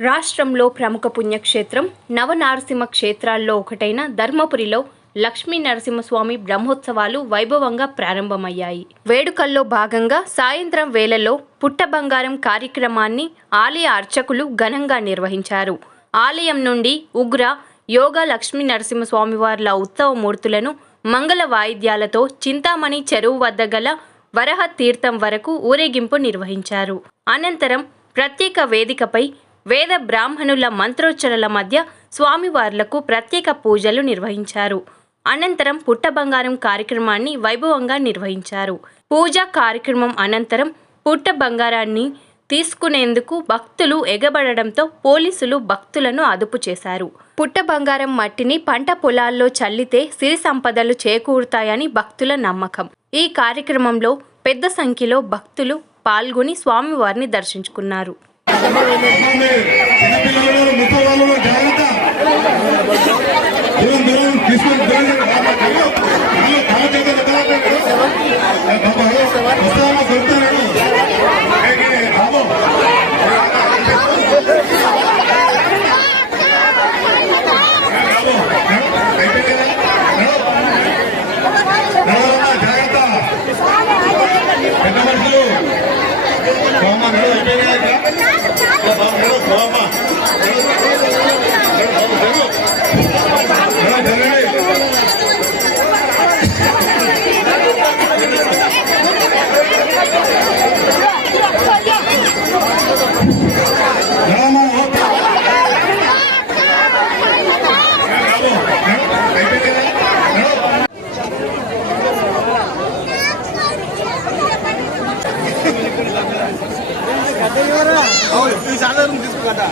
రాష్ట్రంలో ప్రముఖ పుణ్యక్షేత్రం నవనారసింహ క్షేత్రాల్లో ఒకటైన ధర్మపురిలో లక్ష్మీ నరసింహస్వామి బ్రహ్మోత్సవాలు వైభవంగా ప్రారంభమయ్యాయి. వేడుకల్లో భాగంగా సాయంత్రం వేళల్లో పుట్టబంగారం కార్యక్రమాన్ని ఆలయ అర్చకులు ఘనంగా నిర్వహించారు. ఆలయం నుండి ఉగ్ర యోగ లక్ష్మీ నరసింహస్వామివార్ల ఉత్సవ మూర్తులను మంగళ వాయిద్యాలతో చింతామణి చెరువు వద్ద గల వరహ తీర్థం వరకు ఊరేగింపు నిర్వహించారు. అనంతరం ప్రత్యేక వేదికపై వేద బ్రాహ్మణుల మంత్రోచ్చరణల మధ్య స్వామివార్లకు ప్రత్యేక పూజలు నిర్వహించారు. అనంతరం పుట్టబంగారం కార్యక్రమాన్ని వైభవంగా నిర్వహించారు. పూజా కార్యక్రమం అనంతరం పుట్ట బంగారాన్ని తీసుకునేందుకు భక్తులు ఎగబడడంతో పోలీసులు భక్తులను అదుపు చేశారు. పుట్ట బంగారం మట్టిని పంట పొలాల్లో చల్లితే సిరి సంపదలు చేకూరుతాయని భక్తుల నమ్మకం. ఈ కార్యక్రమంలో పెద్ద సంఖ్యలో భక్తులు పాల్గొని స్వామివారిని దర్శించుకున్నారు. తీసుకున్నా